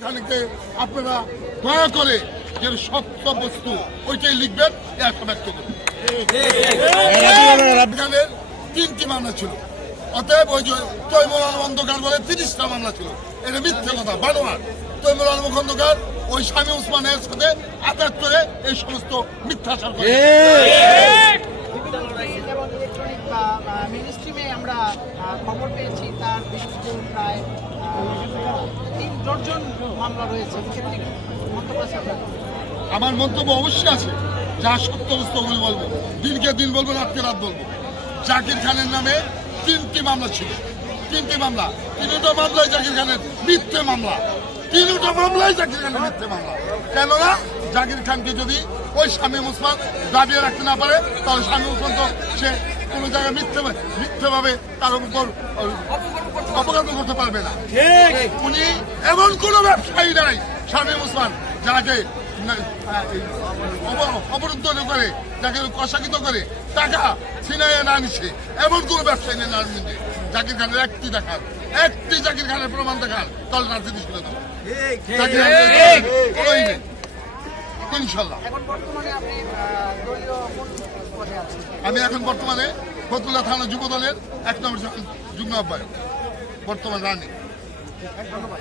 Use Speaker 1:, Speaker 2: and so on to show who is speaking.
Speaker 1: খানিকে আপনারা দয়া করে যে সত্য বস্তু ওইটাই লিখবেন ব্যক্ত করুন। এখানে তিনটি মামলা ছিল। অতএব ওই যে তৈমুল আলম অন্ধকার বলে তিরিশটা মামলা ছিল। এটা মিথ্যে কথা বানোয়ার। তৈমুল আলম খন্দকার ওই স্বামী উসমানের সাথে আঘাত করে এই সমস্ত মিথ্যাচার করে।
Speaker 2: আমরা খবর পেয়েছি তার বিরুদ্ধে প্রায় তিন ডজন
Speaker 1: আমার মন্তব্য অবশ্যই আছে। যা সত্য বস্তুগুলি বলব দিনকে দিন বলব রাতকে রাত বলব জাকির খানের নামে তিনটি মামলা ছিল। তিনটি মামলা। তিনটা মামলায় জাকির খানের মিথ্যে মামলা। তিনটা মামলায় জাকির খানের মিথ্যে মামলা। কেননা জাকির খানকে যদি ওই স্বামী মুসলমান দাবিয়ে রাখতে না পারে তাহলে স্বামী মুসলমান তো সে কোনো জায়গায় মিথ্যে মিথ্যেভাবে তার উপর অপকর্ম করতে পারবে না। উনি এমন কোন ব্যবসায়ী নাই স্বামী মুসলমান যাকে না- অবরুদ্ধ করে যাকে কষাকিত করে টাকা ছিনাইয়ে না নিছে। এমন কোন ব্যবসায়ী নেই রাজনীতি জাকির খানের একটি দেখান একটি জাকির খানের প্রমাণ দেখান তাহলে রাজনীতি শুনে দেবো জাকির খানের ইনশাল্লাহ আমি এখন বর্তমানে ফতুল্লা থানা যুব দলের এক নম্বর যুগ্ম আহ্বায়ক বর্তমান রানী। ধন্যবাদ।